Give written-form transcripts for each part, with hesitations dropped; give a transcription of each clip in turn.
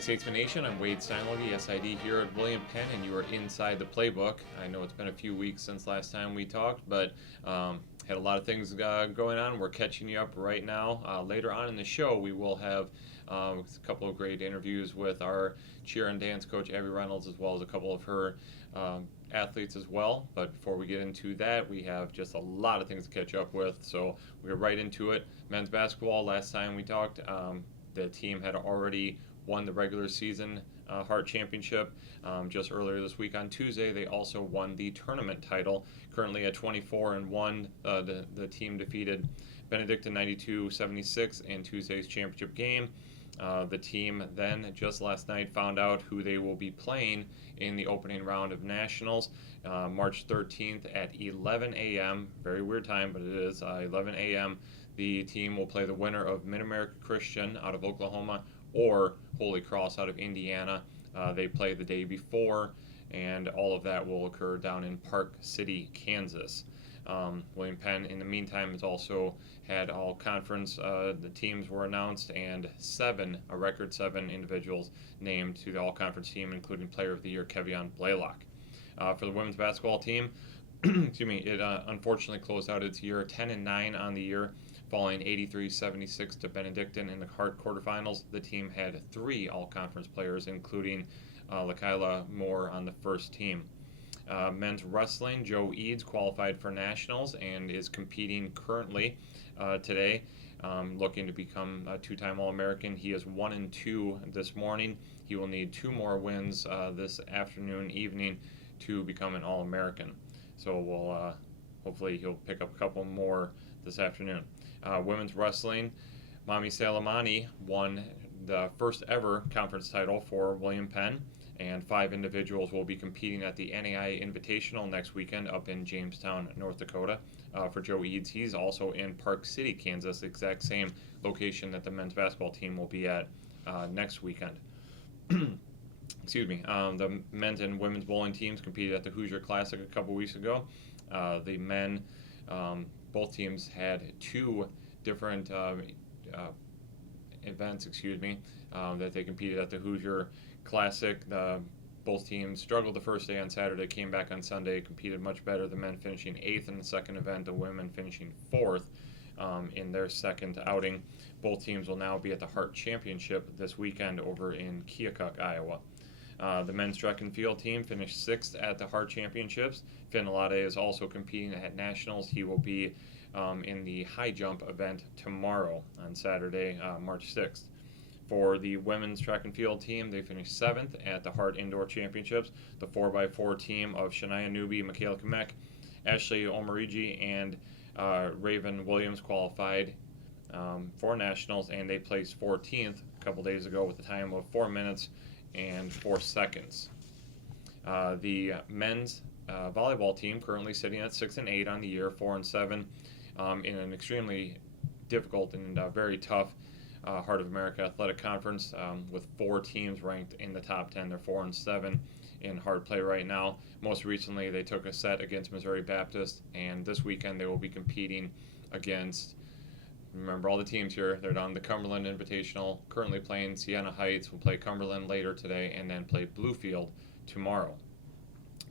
Statesman Nation, I'm Wade Steinwege, SID here at William Penn, and you are inside the Playbook. I know it's been a few weeks since last time we talked, but had a lot of things going on. We're catching you up right now. Later on in the show, we will have a couple of great interviews with our cheer and dance coach, Abby Reynolds, as well as a couple of her athletes as well. But before we get into that, we have just a lot of things to catch up with, so we're right into it. Men's basketball, last time we talked, the team had already won the regular season Hart Championship just earlier this week. On Tuesday, they also won the tournament title. Currently at 24-1, the team defeated Benedictine 92-76 in Tuesday's championship game. The team then, just last night, found out who they will be playing in the opening round of Nationals, March 13th at 11 a.m. Very weird time, but it is 11 a.m. The team will play the winner of Mid-America Christian out of Oklahoma or Holy Cross out of Indiana. They play the day before, and all of that will occur down in Park City, Kansas. William Penn, in the meantime, has also had all conference. The teams were announced, and a record seven individuals named to the all conference team, including Player of the Year Kevion Blaylock. For the women's basketball team, it unfortunately closed out its year 10-9 on the year, falling 83-76 to Benedictine in the Hart quarterfinals. The team had three all-conference players, including Lakyla Moore on the first team. Men's wrestling, Joe Eads qualified for Nationals and is competing currently today, looking to become a two-time All-American. He is 1-2 this morning. He will need two more wins this evening to become an All-American. So we'll hopefully he'll pick up a couple more this afternoon. Women's wrestling, Mami Salamani won the first ever conference title for William Penn, and 5 individuals will be competing at the NAI Invitational next weekend up in Jamestown, North Dakota. For Joe Eads, he's also in Park City, Kansas, the exact same location that the men's basketball team will be at next weekend. Excuse me. The men's and women's bowling teams competed at the Hoosier Classic a couple weeks ago. The men, both teams had two different events, that they competed at the Hoosier Classic. Both teams struggled the first day on Saturday, came back on Sunday, competed much better. The men finishing 8th in the second event, the women finishing 4th in their second outing. Both teams will now be at the Hart Championship this weekend over in Keokuk, Iowa. The men's track and field team finished 6th at the Hart Championships. Finn Alade is also competing at Nationals. He will be in the high jump event tomorrow on Saturday, March 6th. For the women's track and field team, they finished 7th at the Hart Indoor Championships. The 4x4 team of Shania Newby, Michaela Kamek, Ashley Omarigi, and Raven Williams qualified for Nationals, and they placed 14th a couple days ago with a time of 4 minutes and 4 seconds. The men's volleyball team currently sitting at 6-8 on the year, 4-7 in an extremely difficult and very tough Heart of America Athletic Conference with 4 teams ranked in the top 10. They're 4-7 in hard play right now. Most recently, they took a set against Missouri Baptist, and this weekend they will be competing against, remember all the teams here, they're down the Cumberland Invitational, currently playing Siena Heights, will play Cumberland later today, and then play Bluefield tomorrow.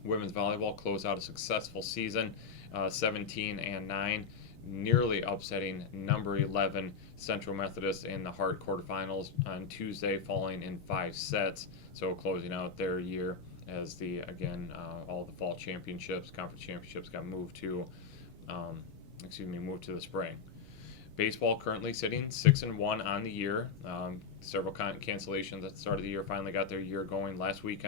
Women's volleyball closed out a successful season, 17-9, nearly upsetting number 11 Central Methodist in the Hart quarterfinals on Tuesday, falling in 5 sets. So closing out their year as all the fall championships, conference championships got moved to the spring. Baseball currently sitting 6-1 on the year. Several cancellations at the start of the year finally got their year going last week.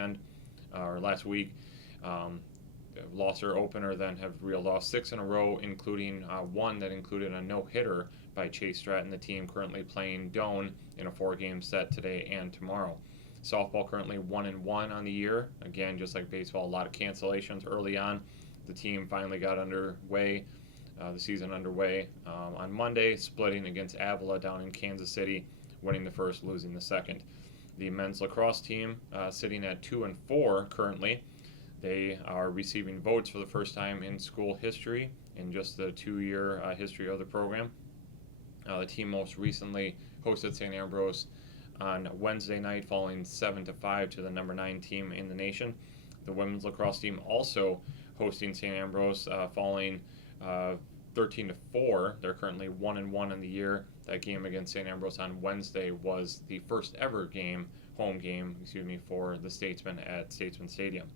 Lost their opener, then have lost 6 in a row, including one that included a no-hitter by Chase Stratton. The team currently playing Doane in a 4-game set today and tomorrow. Softball currently 1-1 on the year. Again, just like baseball, a lot of cancellations early on. The team finally got the season underway on Monday, splitting against Avila down in Kansas City, winning the first, losing the second. The men's lacrosse team sitting at 2-4 currently. They are receiving votes for the first time in school history in just the 2-year history of the program. The team most recently hosted St. Ambrose on Wednesday night, falling 7-5 to the number 9 team in the nation. The women's lacrosse team also hosting St. Ambrose, falling 13-4. They're currently 1-1 in the year. That game against St. Ambrose on Wednesday was the first ever home game, for the Statesmen at Statesmen Stadium.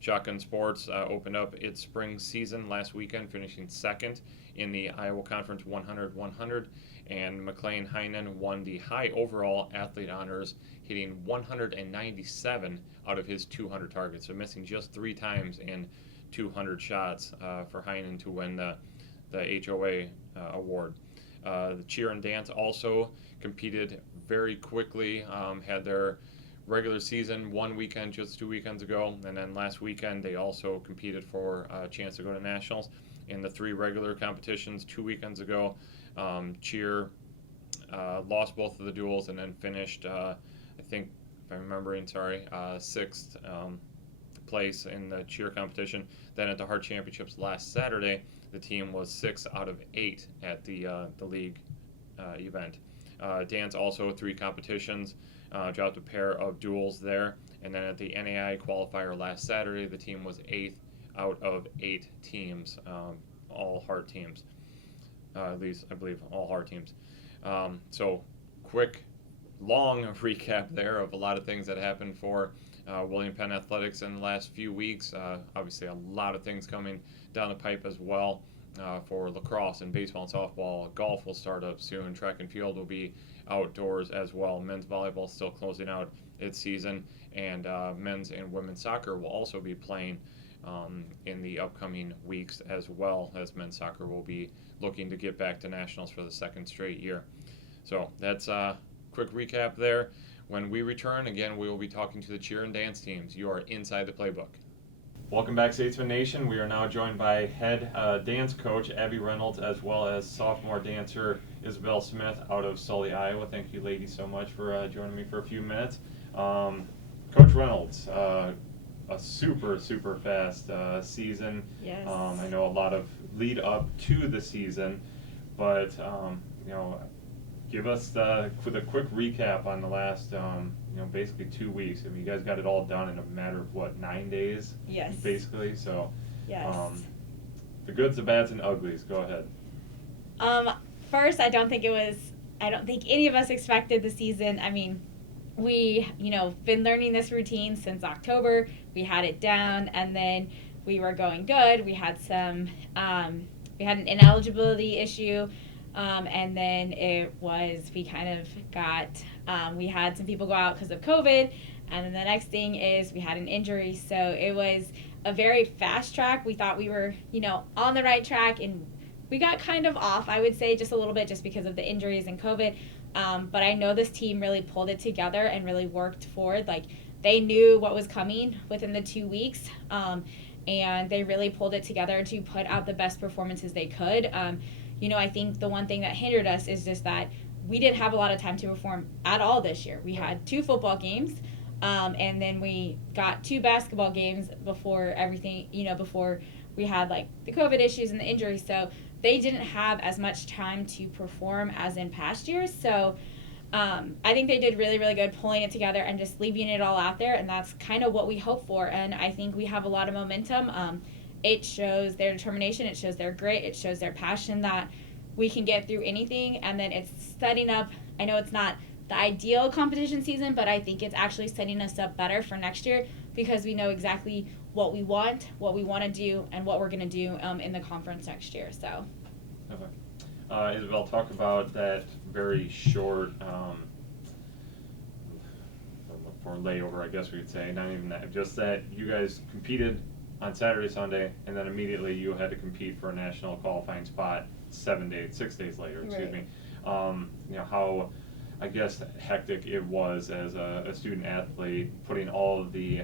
Shotgun Sports opened up its spring season last weekend, finishing second in the Iowa Conference 100-100, and McLean Heinen won the high overall athlete honors, hitting 197 out of his 200 targets, so missing just 3 times in 200 shots for Heinen to win the HOA award. The cheer and dance also competed very quickly, had their regular season one weekend just 2 weekends ago, and then last weekend they also competed for a chance to go to nationals in the 3 regular competitions 2 weekends ago. Cheer lost both of the duels and then finished, I think, if I'm remembering, 6th place in the cheer competition. Then at the Hart Championships last Saturday, the team was 6 out of 8 at the league event. Dance also 3 competitions, dropped a pair of duels there, and then at the NAI qualifier last Saturday, the team was 8th out of 8 teams, all Hart teams. At least I believe all Hart teams. So quick, long recap there of a lot of things that happened for William Penn Athletics in the last few weeks. Obviously a lot of things coming down the pipe as well for lacrosse and baseball and softball. Golf will start up soon. Track and field will be outdoors as well. Men's volleyball still closing out its season, and men's and women's soccer will also be playing in the upcoming weeks, as well as men's soccer will be looking to get back to nationals for the 2nd straight year. So that's a quick recap there. When we return, again, we will be talking to the cheer and dance teams. You are inside the playbook. Welcome back, Statesman Nation. We are now joined by head dance coach Abby Reynolds, as well as sophomore dancer Isabell Smith out of Sully, Iowa. Thank you, ladies, so much for joining me for a few minutes. Coach Reynolds, a super fast season. Yes. I know a lot of lead up to the season, but give us the quick recap on the last basically 2 weeks. I mean, you guys got it all done in a matter of 9 days? Yes. Basically, so. Yes. The goods, the bads, and uglies. Go ahead. First, I don't think any of us expected the season. I mean, we, been learning this routine since October. We had it down, and then we were going good. We had we had an ineligibility issue, and then we had some people go out because of COVID, and then the next thing is we had an injury. So it was a very fast track. We thought we were, on the right track, and we got kind of off, I would say, just a little bit just because of the injuries and COVID. But I know this team really pulled it together and really worked forward. Like, they knew what was coming within the 2 weeks, and they really pulled it together to put out the best performances they could. I think the one thing that hindered us is just that we didn't have a lot of time to perform at all this year. We had 2 football games, and then we got 2 basketball games before everything, before we had the COVID issues and the injuries. So they didn't have as much time to perform as in past years. So I think they did really, really good pulling it together and just leaving it all out there, and that's kind of what we hope for. And I think we have a lot of momentum. It shows their determination, it shows their grit, it shows their passion that we can get through anything. And then it's setting up, I know it's not the ideal competition season, but I think it's actually setting us up better for next year, because we know exactly what we want to do, and what we're going to do in the conference next year. So. Okay. Isabel, talk about that very short for layover, I guess we could say. Not even that, just that you guys competed on Saturday, Sunday, and then immediately you had to compete for a national qualifying spot 6 days later. Excuse me. How, I guess, hectic it was as a student athlete, putting all of the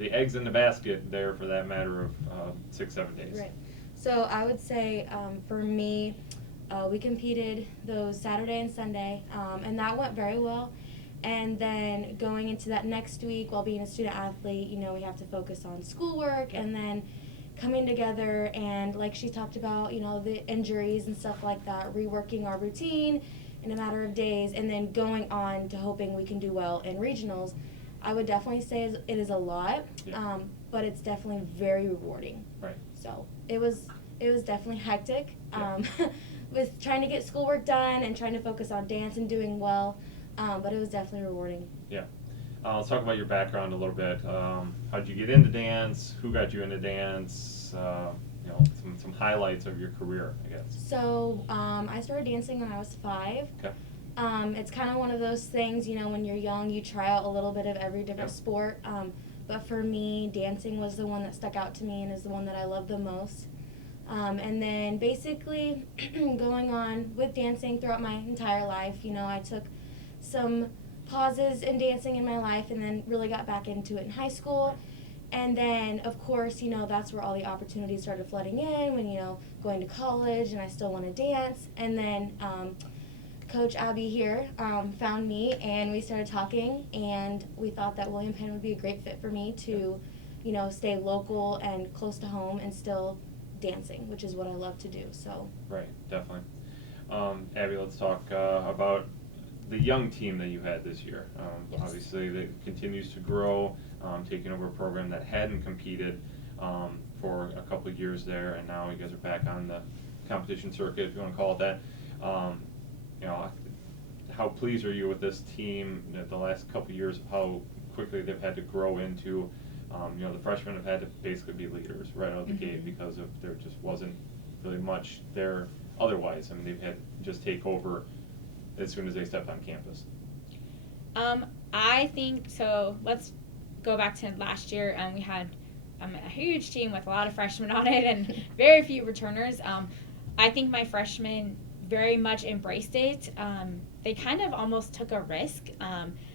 eggs in the basket there for that matter of 6-7 days. Right. So I would say for me, we competed those Saturday and Sunday, and that went very well. And then going into that next week, while being a student athlete, we have to focus on schoolwork, and then coming together and, like she talked about, the injuries and stuff like that, reworking our routine in a matter of days, and then going on to hoping we can do well in regionals, I would definitely say it is a lot, but it's definitely very rewarding. Right. So it was definitely hectic, with trying to get schoolwork done and trying to focus on dance and doing well, but it was definitely rewarding. Yeah. Let's talk about your background a little bit. How'd you get into dance? Who got you into dance? Some highlights of your career, I guess. So I started dancing when I was 5. Okay. It's kind of one of those things, when you're young, you try out a little bit of every different sport. But for me, dancing was the one that stuck out to me and is the one that I love the most. And then basically going on with dancing throughout my entire life, I took some pauses in dancing in my life and then really got back into it in high school. And then, of course, that's where all the opportunities started flooding in when, going to college and I still want to dance. And then Coach Abby here found me and we started talking, and we thought that William Penn would be a great fit for me to, stay local and close to home and still dancing, which is what I love to do. So. Right, definitely. Abby, let's talk about the young team that you had this year. Yes. Obviously, that continues to grow, taking over a program that hadn't competed for a couple of years there, and now you guys are back on the competition circuit, if you want to call it that. How pleased are you with this team the last couple of years of how quickly they've had to grow into, the freshmen have had to basically be leaders right out of the gate because of there just wasn't really much there otherwise. I mean, they've had to just take over as soon as they stepped on campus. I think so. Let's go back to last year. We had a huge team with a lot of freshmen on it and very few returners. I think my freshmen very much embraced it. They kind of almost took a risk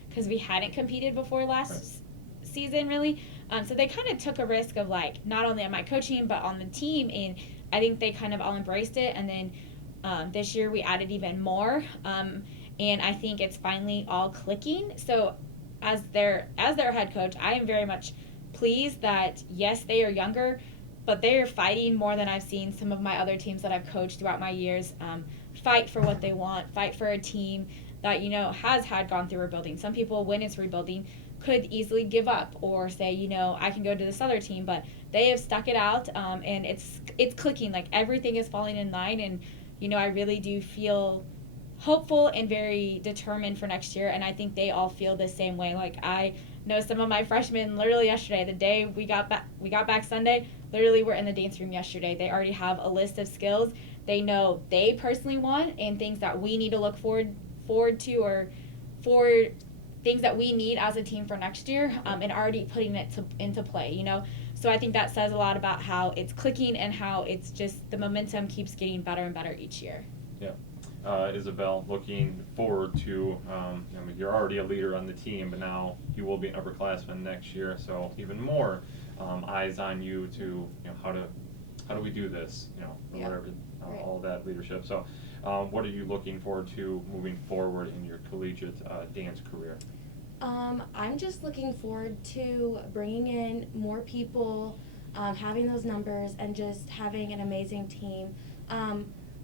because we hadn't competed before last season, really. So they kind of took a risk of, not only on my coaching, but on the team. And I think they kind of all embraced it. And then this year we added even more. And I think it's finally all clicking. So as their head coach, I am very much pleased that, yes, they are younger, but they are fighting more than I've seen some of my other teams that I've coached throughout my years fight for what they want, fight for a team that, has gone through rebuilding. Some people, when it's rebuilding, could easily give up or say, I can go to this other team, but they have stuck it out, and it's clicking. Everything is falling in line, and, I really do feel hopeful and very determined for next year, and I think they all feel the same way. I know some of my freshmen literally yesterday, the day we got back Sunday, literally were in the dance room yesterday. They already have a list of skills they know they personally want and things that we need to look forward to, or for things that we need as a team for next year, and already putting it into play, So I think that says a lot about how it's clicking and how it's just the momentum keeps getting better and better each year. Yeah. Isabell, looking forward to, you're already a leader on the team, but now you will be an upperclassman next year, so even more eyes on you to, how do we do this, whatever, all that leadership. So what are you looking forward to moving forward in your collegiate dance career? I'm just looking forward to bringing in more people, having those numbers, and just having an amazing team.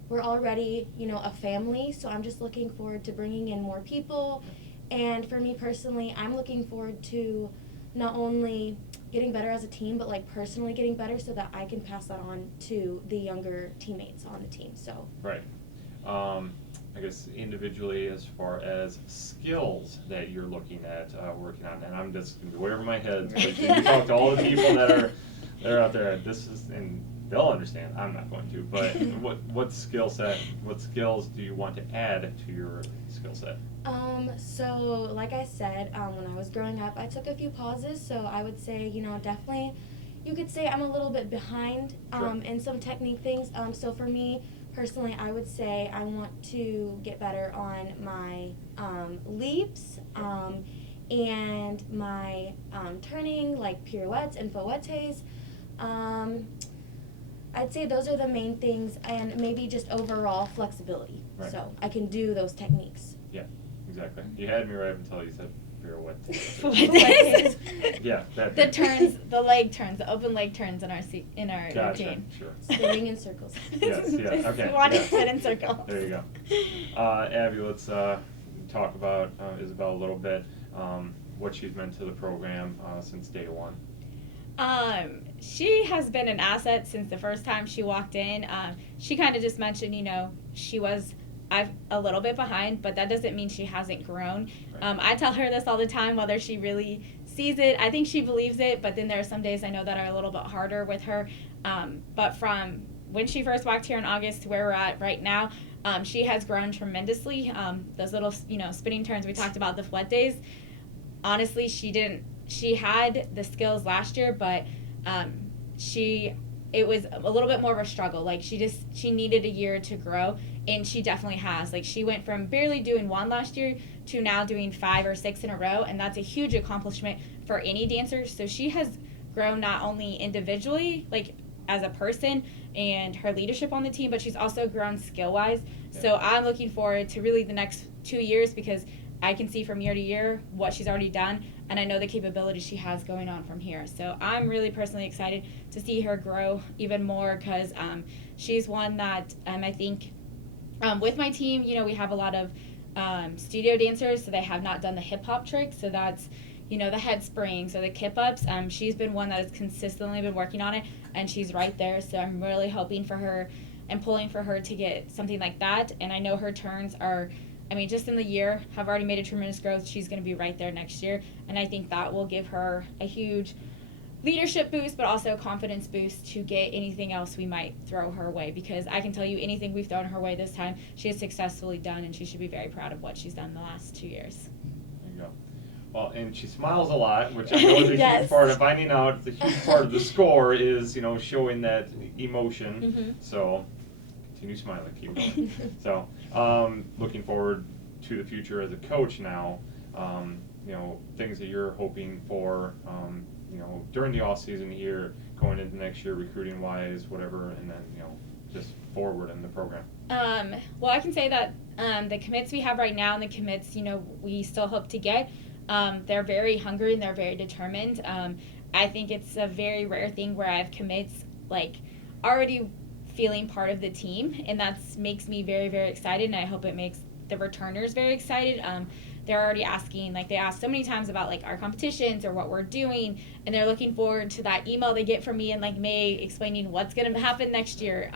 We're already, a family, so I'm just looking forward to bringing in more people. And for me personally, I'm looking forward to not only getting better as a team, but personally getting better so that I can pass that on to the younger teammates on the team. So. Right. I guess individually, as far as skills that you're looking at working on, and I'm just going to be way over my head, but you talk to all the people that are out there. And they'll understand. I'm not going to. But what skills do you want to add to your skill set? So like I said, when I was growing up, I took a few pauses. So I would say, definitely, you could say I'm a little bit behind in some technique things. So for me personally, I would say I want to get better on my leaps and my turning, like pirouettes and fouettes. I'd say those are the main things, and maybe just overall flexibility. Right. So I can do those techniques. Yeah, exactly. You had me right until you said figure out what. What is? Yeah, that. The turns, the leg turns, the open leg turns in our Gotcha, routine. sure. Spinning in circles. Yes, yeah, okay. Watch Yeah. it sit in circles. There you go. Abby, let's talk about Isabell a little bit. What she's meant to the program since day one. She has been an asset since the first time she walked in. She kind of just mentioned, she was a little bit behind, but that doesn't mean she hasn't grown. Right. I tell her this all the time, whether she really sees it. I think she believes it, but then there are some days I know that are a little bit harder with her. But from when she first walked here in August to where we're at right now, she has grown tremendously. Those little, spinning turns we talked about, the flood days. Honestly, she had the skills last year, but it was a little bit more of a struggle. Like she needed a year to grow, and she definitely has. Like she went from barely doing one last year to now doing 5 or 6 in a row, and that's a huge accomplishment for any dancer. So she has grown not only individually, like as a person and her leadership on the team, but she's also grown skill-wise. Yeah. So I'm looking forward to really the next 2 years, because I can see from year to year what she's already done, and I know the capability she has going on from here. So I'm really personally excited to see her grow even more, because she's one that I think with my team, we have a lot of studio dancers, so they have not done the hip-hop tricks. So that's, the head springs or the kip-ups. She's been one that has consistently been working on it, and she's right there. So I'm really hoping for her and pulling for her to get something like that. And I know her turns are, just in the year, have already made a tremendous growth. She's going to be right there next year. And I think that will give her a huge leadership boost, but also a confidence boost to get anything else we might throw her way. Because I can tell you, anything we've thrown her way this time, she has successfully done, and she should be very proud of what she's done the last 2 years. There you go. Well, and she smiles a lot, which I know is a Yes. huge part of finding out. The huge part of the score is, showing that emotion. Mm-hmm. So continue smiling, keep going. So looking forward to the future as a coach now. Things that you're hoping for, during the off season here, going into next year, recruiting wise, whatever, and then just forward in the program. Well, I can say that the commits we have right now and the commits we still hope to get, they're very hungry and they're very determined. I think it's a very rare thing where I have commits like already feeling part of the team, and that makes me very, very excited, and I hope it makes the returners very excited. They're already asking, like they ask so many times about like our competitions or what we're doing, and they're looking forward to that email they get from me in like May explaining what's going to happen next year.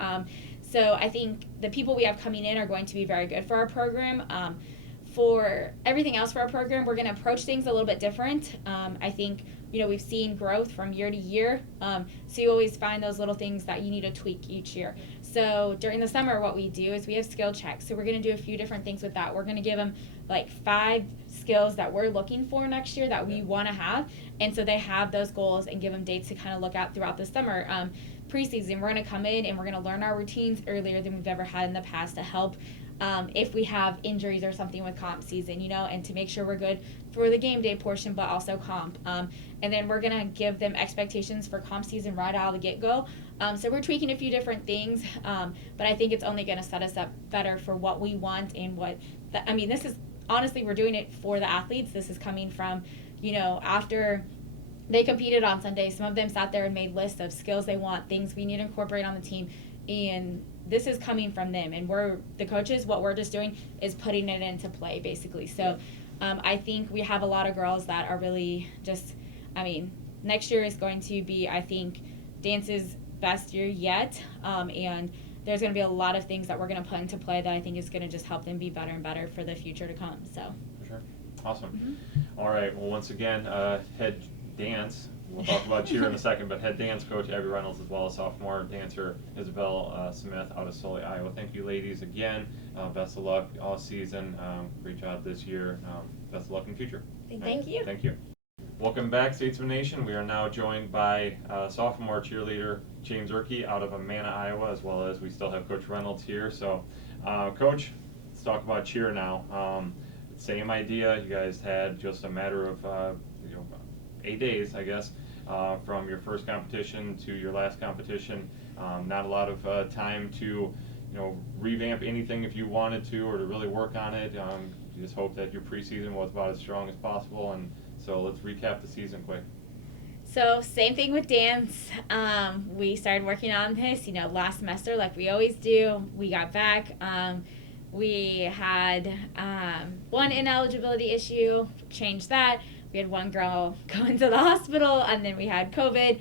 So I think the people we have coming in are going to be very good for our program. For everything else for our program, we're going to approach things a little bit different. I think, we've seen growth from year to year. So you always find those little things that you need to tweak each year. So during the summer, what we do is we have skill checks. So we're going to do a few different things with that. We're going to give them like 5 skills that we're looking for next year that we want to have. And so they have those goals and give them dates to kind of look at throughout the summer. Preseason, we're going to come in and we're going to learn our routines earlier than we've ever had in the past to help if we have injuries or something with comp season, and to make sure we're good for the game day portion, but also comp. And then we're going to give them expectations for comp season right out of the get-go. So we're tweaking a few different things, but I think it's only going to set us up better for what we want and this is, honestly, we're doing it for the athletes. This is coming from, after they competed on Sunday, some of them sat there and made lists of skills they want, things we need to incorporate on the team, and this is coming from them, and we're the coaches. What we're just doing is putting it into play, basically. So I think we have a lot of girls that are really just, next year is going to be, I think, dance's best year yet, and there's going to be a lot of things that we're going to put into play that I think is going to just help them be better and better for the future to come. So For sure. Awesome. Mm-hmm. All right. Well, once again, head dance. We'll talk about cheer in a second, but head dance coach Abby Reynolds, as well as sophomore dancer Isabell Smith out of Sully, Iowa. Thank you, ladies, again. Best of luck all season. Great job this year. Best of luck in the future. Thank you. Thank you. Welcome back, Statesmen Nation. We are now joined by sophomore cheerleader James Zierke out of Amana, Iowa, as well as we still have Coach Reynolds here. So, Coach, let's talk about cheer now. Same idea. You guys had just a matter of 8 days, I guess, from your first competition to your last competition. Not a lot of time to, revamp anything if you wanted to, or to really work on it. you just hope that your preseason was about as strong as possible. And so let's recap the season quick. So same thing with dance. We started working on this, last semester like we always do. We got back. We had one ineligibility issue, changed that. We had one girl go into the hospital, and then we had COVID.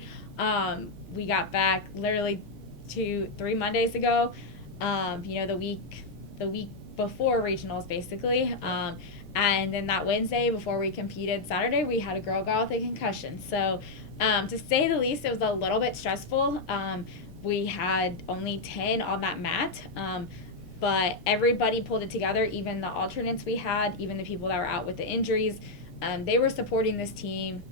We got back literally 2-3 Mondays ago. The week before regionals, basically. And then that Wednesday, before we competed Saturday, we had a girl go out with a concussion. So, to say the least, it was a little bit stressful. We had only 10 on that mat, but everybody pulled it together, even the alternates we had, even the people that were out with the injuries. They were supporting this team,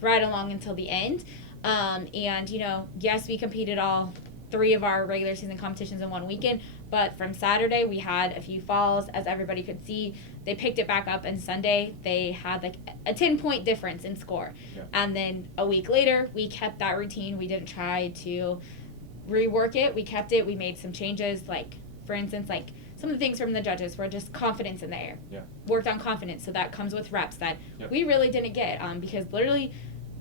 right along until the end. Yes, we competed all 3 of our regular season competitions in one weekend, but from Saturday we had a few falls, as everybody could see. They picked it back up, and Sunday they had a 10-point difference in score. Yeah. And then a week later we kept that routine. We didn't try to rework it. We kept it. We made some changes, for instance, some of the things from the judges were just confidence in the air. Yeah. Worked on confidence, so that comes with reps that Yep. we really didn't get, because literally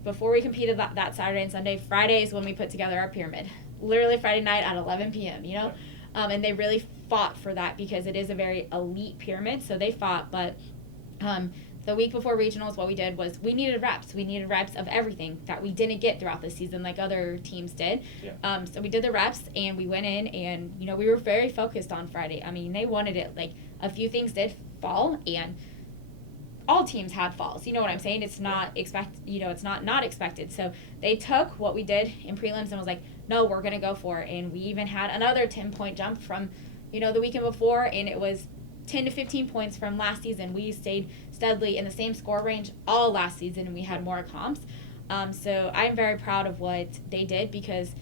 before we competed that Saturday and Sunday, Friday is when we put together our pyramid. Literally Friday night at 11 p.m., Yeah. And they really fought for that because it is a very elite pyramid, so they fought. But the week before regionals, what we did was we needed reps. We needed reps of everything that we didn't get throughout the season like other teams did. Yeah. So we did the reps, and we went in, and, we were very focused on Friday. I mean, they wanted it. A few things did fall, and all teams had falls. You know what I'm saying? It's not it's not expected. So they took what we did in prelims and was like, no, we're going to go for it. And we even had another 10-point jump from, the weekend before, and it was 10 to 15 points from last season. We stayed steadily in the same score range all last season, and we had more comps. So I'm very proud of what they did, because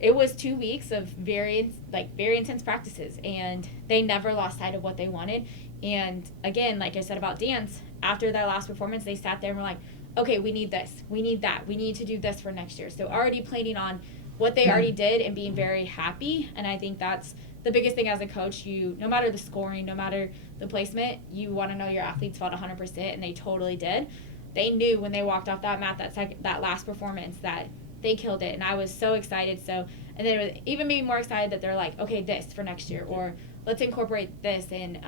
it was 2 weeks of very intense practices, and they never lost sight of what they wanted. And again, like I said about dance, after their last performance, they sat there and were like, okay, we need this, we need that, we need to do this for next year. So already planning on what they already did and being very happy. And I think that's the biggest thing as a coach. No matter the scoring, no matter the placement, you want to know your athletes fought 100%, and they totally did. They knew when they walked off that mat that last performance that they killed it, and I was so excited. So, and then it even made me more excited that they're like, okay, this for next year, or let's incorporate this. And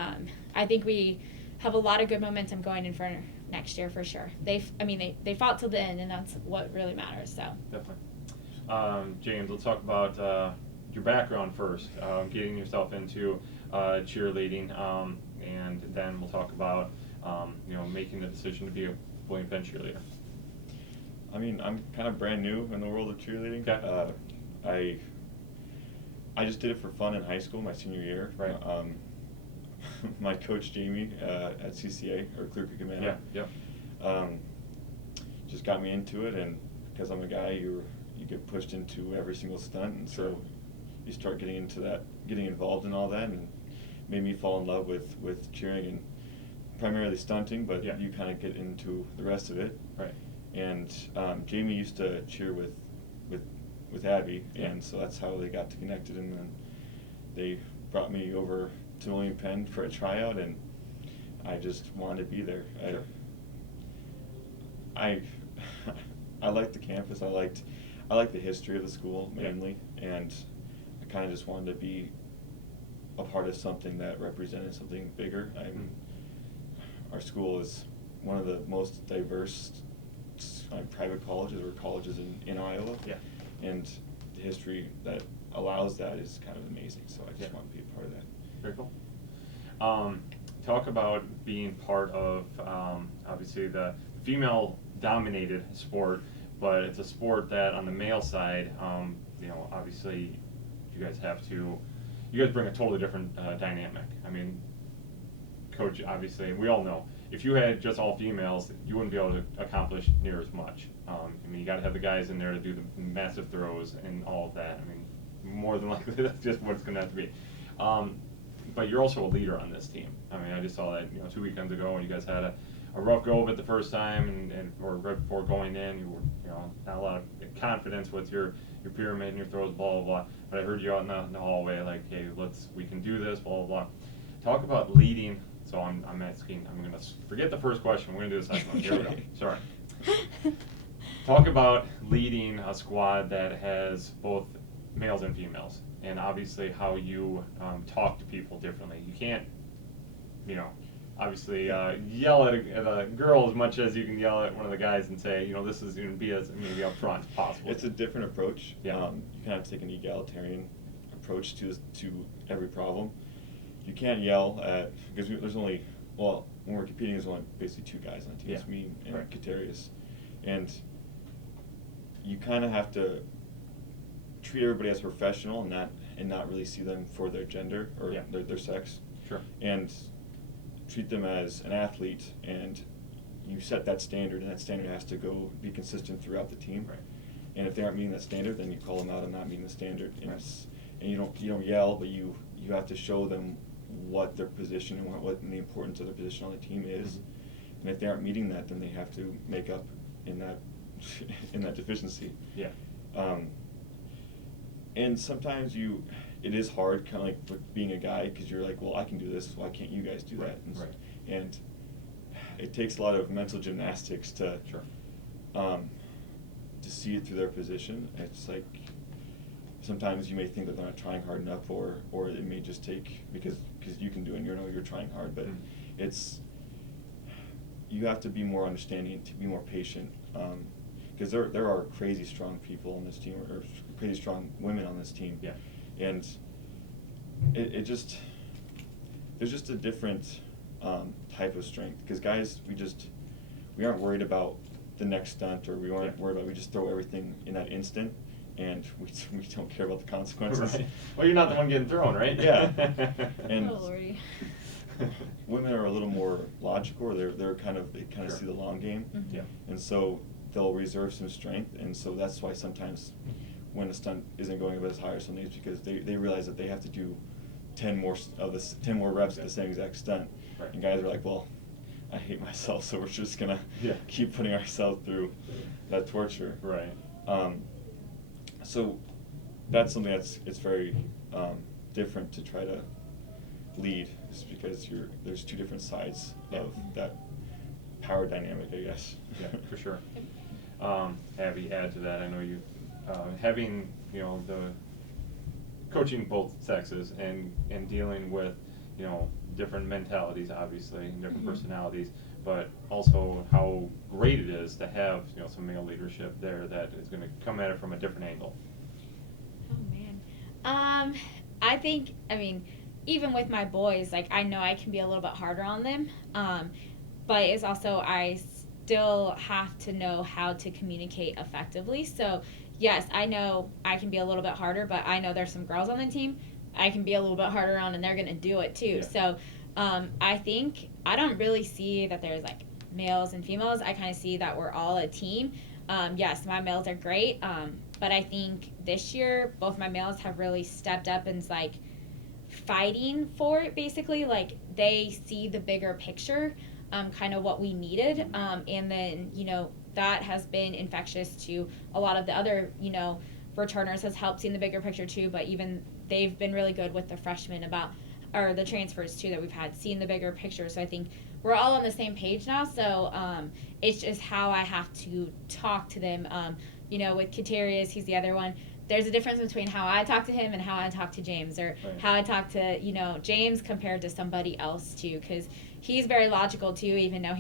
I think we have a lot of good momentum going in for next year for sure. They fought till the end, and that's what really matters. So Definitely. James, let's talk about your background first, getting yourself into cheerleading, and then we'll talk about making the decision to be a William Penn cheerleader. I mean, I'm kind of brand new in the world of cheerleading. Okay. I just did it for fun in high school, my senior year. Right. My coach Jamie at CCA, or Clear Creek Amana, just got me into it, and because I'm a guy, you get pushed into every single stunt, and so you start getting involved in all that, and made me fall in love with cheering and primarily stunting, but you kind of get into the rest of it. Right. And Jamie used to cheer with Abby, and so that's how they got connected, and then they brought me over to William Penn for a tryout, and I just wanted to be there. Sure. I liked the campus. I liked the history of the school mainly, and I kind of just wanted to be a part of something that represented something bigger. Our school is one of the most diverse private colleges or colleges in Iowa. Yeah. And the history that allows that is kind of amazing. So I just want to be a part of that. Very cool. Talk about being part of obviously the female-dominated sport, but it's a sport that on the male side, obviously you guys bring a totally different dynamic. I mean, Coach, obviously, we all know, if you had just all females, you wouldn't be able to accomplish near as much. You got to have the guys in there to do the massive throws and all of that. I mean, more than likely, that's just what it's going to have to be. But you're also a leader on this team. I mean, I just saw that 2 weekends ago when you guys had a rough go of it the first time, or right before going in, you were not a lot of confidence with your pyramid and your throws, blah blah blah. But I heard you out in the hallway like, hey, we can do this, blah blah blah. talk about leading. So I'm asking, I'm going to forget the first question. We're going to do the second one. Here we go. Sorry. Talk about leading a squad that has both males and females, and obviously how you talk to people differently. You can't, obviously yell at a girl as much as you can yell at one of the guys and say, this is going to be as maybe up front as possible. It's a different approach. Yeah. You kind of have to take an egalitarian approach to every problem. You can't yell at, because there's only, when we're competing, there's only basically two guys on the team. Yeah. It's me and Right. Katarius. And you kind of have to treat everybody as professional and not really see them for their gender or Yeah. their sex. Sure. And treat them as an athlete, and you set that standard, and that standard has to be consistent throughout the team. Right. And if they aren't meeting that standard, then you call them out on not meeting the standard. And, Right. and you don't yell, but you have to show them what their position and what the importance of their position on the team is. Mm-hmm. And if they aren't meeting that, then they have to make up in that in that deficiency. Yeah. And sometimes it is hard, kind of like with being a guy, because you're like, well, I can do this, why can't you guys do that? Right. And it takes a lot of mental gymnastics to Sure. To see it through their position. It's like sometimes you may think that they're not trying hard enough, or it may just take because you can do it and you're trying hard, but it's you have to be more understanding, to be more patient, because there are crazy strong people on this team, or crazy strong women on this team. Yeah. And there's just a different type of strength, because guys, we aren't worried about the next stunt, or we aren't worried about, we just throw everything in that instant, and we don't care about the consequences. Right. Well, you're not the one getting thrown, right? Yeah. And Oh, Lordy. women are a little more logical, or they kind of Sure. see the long game. Mhm. Yeah. And so they'll reserve some strength, and so that's why sometimes when a stunt isn't going as high or something, it's because they realize that they have to do 10 more reps of the same exact stunt. Right. And guys are like, well, I hate myself, so we're just gonna keep putting ourselves through that torture. Right. So that's something it's very different to try to lead, just because there's two different sides of that power dynamic, I guess. Yeah, for sure. Abby, add to that, I know you having the coaching both sexes and dealing with different mentalities, obviously, and different personalities, but also how great it is to have some male leadership there that is going to come at it from a different angle. Oh man. I think, even with my boys, like, I know I can be a little bit harder on them, but it's also, I still have to know how to communicate effectively. So yes, I know I can be a little bit harder, but I know there's some girls on the team I can be a little bit harder on, and they're going to do it too. Yeah. So I think I don't really see that there's like males and females. I kind of see that we're all a team. Yes, my males are great, but I think this year both my males have really stepped up and like fighting for it, basically. Like, they see the bigger picture, kind of what we needed, and then that has been infectious to a lot of the other returners, has helped seeing the bigger picture too. But even they've been really good with the freshmen or the transfers too that we've had, seeing the bigger picture. So I think we're all on the same page now. So it's just how I have to talk to them. With Katarius, he's the other one. There's a difference between how I talk to him and how I talk to James, or Right. how I talk to James compared to somebody else too, because he's very logical too, even though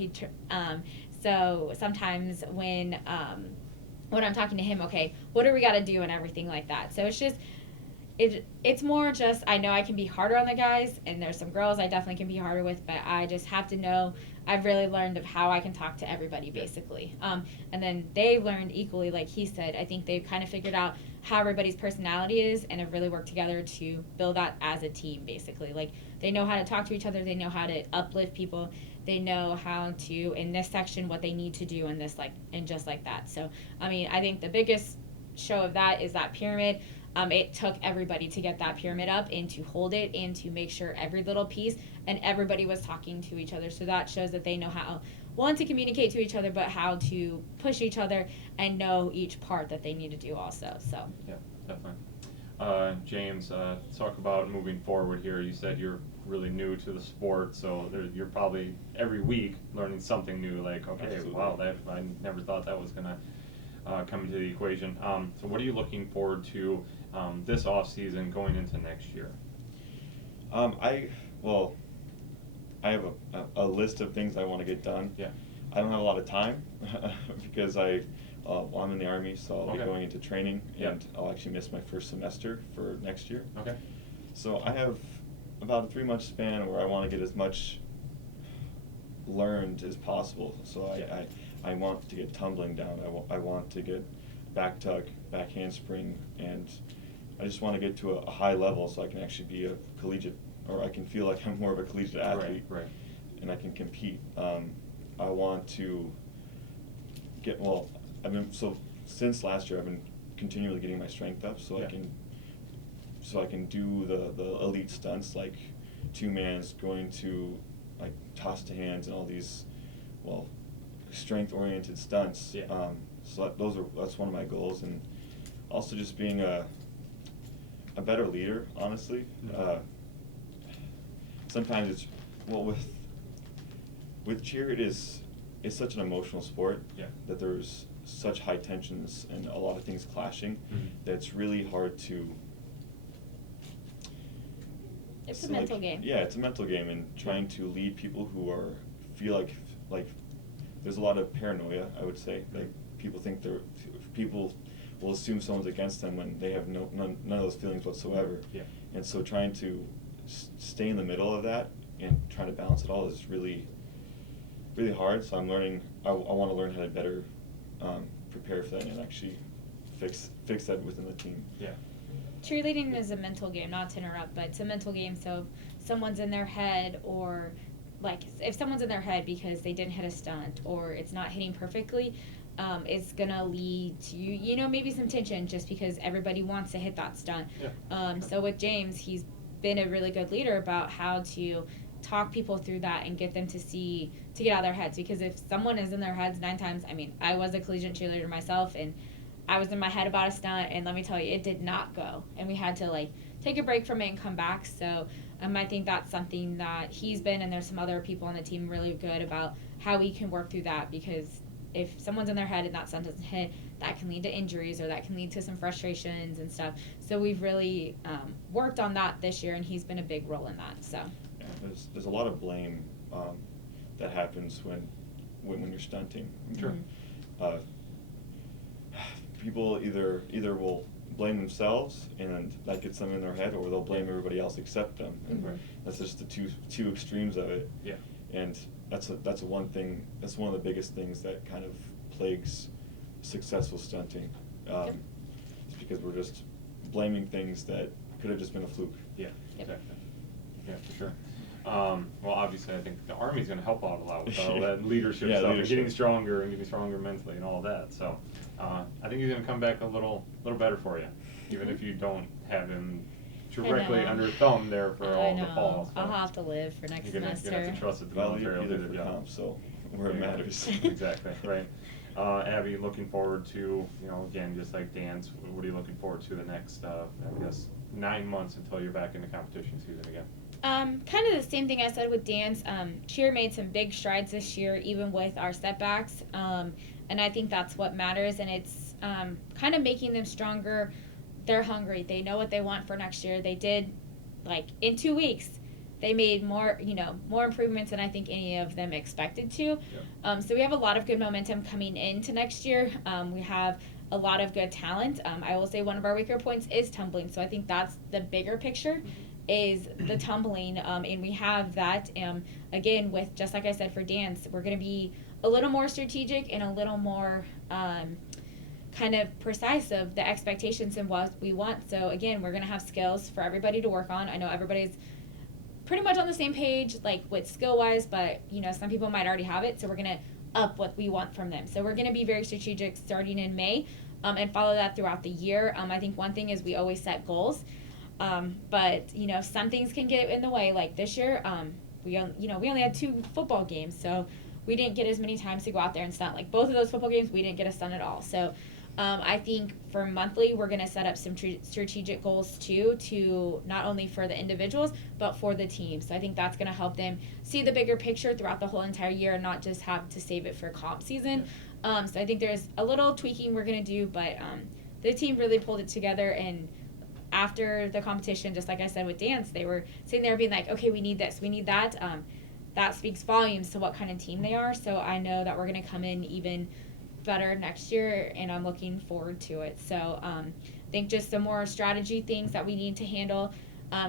so sometimes when I'm talking to him, okay, what do we got to do and everything like that. So it's just it's more just, I know I can be harder on the guys, and there's some girls I definitely can be harder with, but I just have to know, I've really learned of how I can talk to everybody, basically. And then they've learned equally, like he said. I think they've kind of figured out how everybody's personality is, and have really worked together to build that as a team, basically. Like, they know how to talk to each other, they know how to uplift people, they know how to, in this section, what they need to do in this, and just like that. So, I think the biggest show of that is that pyramid. It took everybody to get that pyramid up and to hold it and to make sure every little piece and everybody was talking to each other. So that shows that they know how, one, to communicate to each other, but how to push each other and know each part that they need to do also. So Yeah, definitely. James, talk about moving forward here. You said you're really new to the sport, so you're probably every week learning something new. Like, okay, Absolutely. wow, I never thought that was gonna come into the equation. So what are you looking forward to this off season going into next year? I have a list of things I want to get done. Yeah. I don't have a lot of time because I'm in the Army, so I'll be Okay. going into training, Yeah. and I'll actually miss my first semester for next year. Okay. So I have about a 3-month span where I want to get as much learned as possible. So Yeah. I want to get tumbling down. I want to get back tuck, back handspring, and I just want to get to a high level so I can actually be a collegiate, or I can feel like I'm more of a collegiate athlete. Right. And I can compete. I want to get, so since last year I've been continually getting my strength up so Yeah. I can do the elite stunts like 2-mans, going to like toss to hands and all these, strength oriented stunts. Yeah. So that's one of my goals, and also just being a better leader, honestly. Mhm. Sometimes it's, with cheer it's such an emotional sport. Yeah. That there's such high tensions and a lot of things clashing Mhm. that it's really hard to. It's a mental game. Yeah, it's a mental game, and trying to lead people who feel like there's a lot of paranoia, I would say. Like people will assume someone's against them when they have none of those feelings whatsoever. Yeah. And so trying to stay in the middle of that and trying to balance it all is really, really hard. So I'm learning. I want to learn how to better prepare for that and actually fix that within the team. Yeah. Cheerleading is a mental game, not to interrupt, but it's a mental game. So if someone's in their head, or like if someone's in their head because they didn't hit a stunt or it's not hitting perfectly, it's gonna lead to maybe some tension just because everybody wants to hit that stunt. Yeah. So with James, he's been a really good leader about how to talk people through that and get them to get out of their heads, because if someone is in their heads 9 times, I was a collegiate cheerleader myself, and I was in my head about a stunt, and let me tell you, it did not go, and we had to take a break from it and come back. So I think that's something that he's been, and there's some other people on the team really good about how we can work through that, because if someone's in their head and that stunt doesn't hit, that can lead to injuries or that can lead to some frustrations and stuff. So we've really worked on that this year, and he's been a big role in that. So Yeah, there's a lot of blame that happens when you're stunting. Sure. People either will blame themselves and that gets them in their head, or they'll blame everybody else except them. And Right. that's just the two extremes of it. Yeah. And that's one thing. That's one of the biggest things that kind of plagues successful stunting. Yep. It's because we're just blaming things that could have just been a fluke. Yeah. Yep. Exactly. Yeah, for sure. Well, obviously, I think the Army's going to help out a lot with all that leadership Yeah, stuff leadership. and getting stronger mentally and all that. So, I think he's going to come back a little better for you, even if you don't have him directly know. under thumb there for I all know. the fall. So I'll have to live for next you're gonna semester. have to trust that the Well, military will you're do there their for job. comp, so where it Yeah, matters. Exactly, right. Abby, looking forward to, again, just like Dan's, what are you looking forward to the next, 9 months until you're back in the competition season again? Kind of the same thing I said with Dan's. Cheer made some big strides this year, even with our setbacks. And I think that's what matters. And it's kind of making them stronger. They're hungry. They know what they want for next year. They did, in 2 weeks, they made more improvements than I think any of them expected to. Yep. So we have a lot of good momentum coming into next year. We have a lot of good talent. I will say one of our weaker points is tumbling. So I think that's the bigger picture. Is the tumbling, and we have that. Again, with just like I said for dance, we're going to be a little more strategic and a little more kind of precise of the expectations and what we want. So again, we're going to have skills for everybody to work on. I know everybody's pretty much on the same page, with skill wise, but some people might already have it. So we're going to up what we want from them. So we're going to be very strategic starting in May, and follow that throughout the year. I think one thing is we always set goals. But some things can get in the way. Like this year, we only had 2 football games, so we didn't get as many times to go out there and stunt. Both of those football games, we didn't get a stunt at all. So I think for monthly, we're going to set up some strategic goals too, to not only for the individuals, but for the team. So I think that's going to help them see the bigger picture throughout the whole entire year and not just have to save it for comp season. So I think there's a little tweaking we're going to do, but the team really pulled it together. And after the competition, just like I said with dance, they were sitting there being like, okay, we need this, we need that. That speaks volumes to what kind of team they are. So I know that we're going to come in even better next year, and I'm looking forward to it. So I think just some more strategy things that we need to handle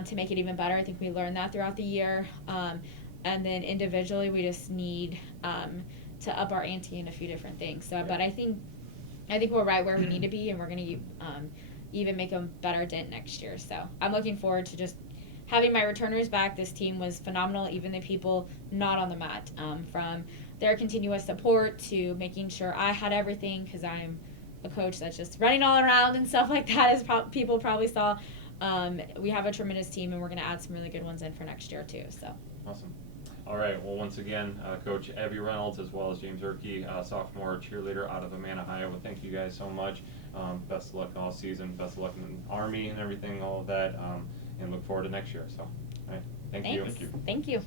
to make it even better. I think we learned that throughout the year. And then individually, we just need to up our ante in a few different things. So, but I think we're right where we need to be, and we're going to even make a better dent next year. So I'm looking forward to just having my returners back. This team was phenomenal, even the people not on the mat, from their continuous support to making sure I had everything, because I'm a coach that's just running all around and stuff like that, as people probably saw. We have a tremendous team, and we're going to add some really good ones in for next year too. So awesome. All right. Well, once again, Coach Abby Reynolds, as well as James Zierke, sophomore cheerleader out of Amana, Iowa. Thank you guys so much. Best of luck all season. Best of luck in the Army and everything, all of that. And look forward to next year. So, all right. Thank you. Thank you.